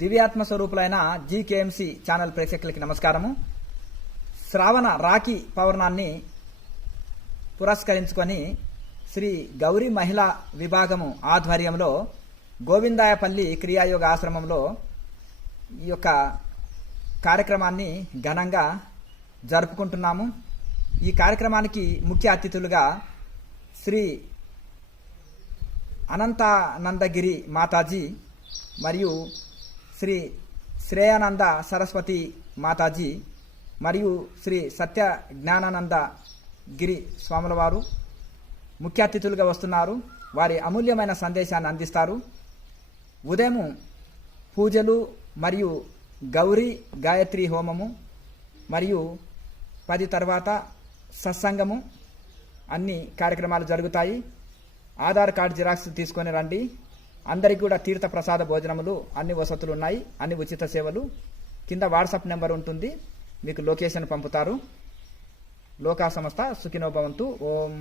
దివ్యాత్మ స్వరూపులైన జీకేఎంసీ ఛానల్ ప్రేక్షకులకి నమస్కారము. శ్రావణ రాఖీ పౌర్ణాన్ని పురస్కరించుకొని శ్రీ గౌరీ మహిళా విభాగము ఆధ్వర్యంలో గోవిందాయపల్లి క్రియాయోగ ఆశ్రమంలో ఈ యొక్క కార్యక్రమాన్ని ఘనంగా జరుపుకుంటున్నాము. ఈ కార్యక్రమానికి ముఖ్య అతిథులుగా శ్రీ అనంతానందగిరి మాతాజీ మరియు శ్రీ శ్రేయానంద సరస్వతి మాతాజీ మరియు శ్రీ సత్య జ్ఞానానంద గిరి స్వాముల వారు ముఖ్య అతిథులుగా వస్తున్నారు. వారి అమూల్యమైన సందేశాన్ని అందిస్తారు. ఉదయం పూజలు మరియు గౌరీ గాయత్రి హోమము మరియు పది తర్వాత సత్సంగము అన్ని కార్యక్రమాలు జరుగుతాయి. ఆధార్ కార్డు జిరాక్స్ తీసుకొని రండి. అందరికీ కూడా తీర్థ ప్రసాద భోజనములు అన్ని వసతులు ఉన్నాయి అన్ని ఉచిత సేవలు. కింద వాట్సాప్ నెంబర్ ఉంటుంది మీకు లొకేషన్ పంపుతారు. లోకా సంస్థ సుఖినోభవంతు ఓం.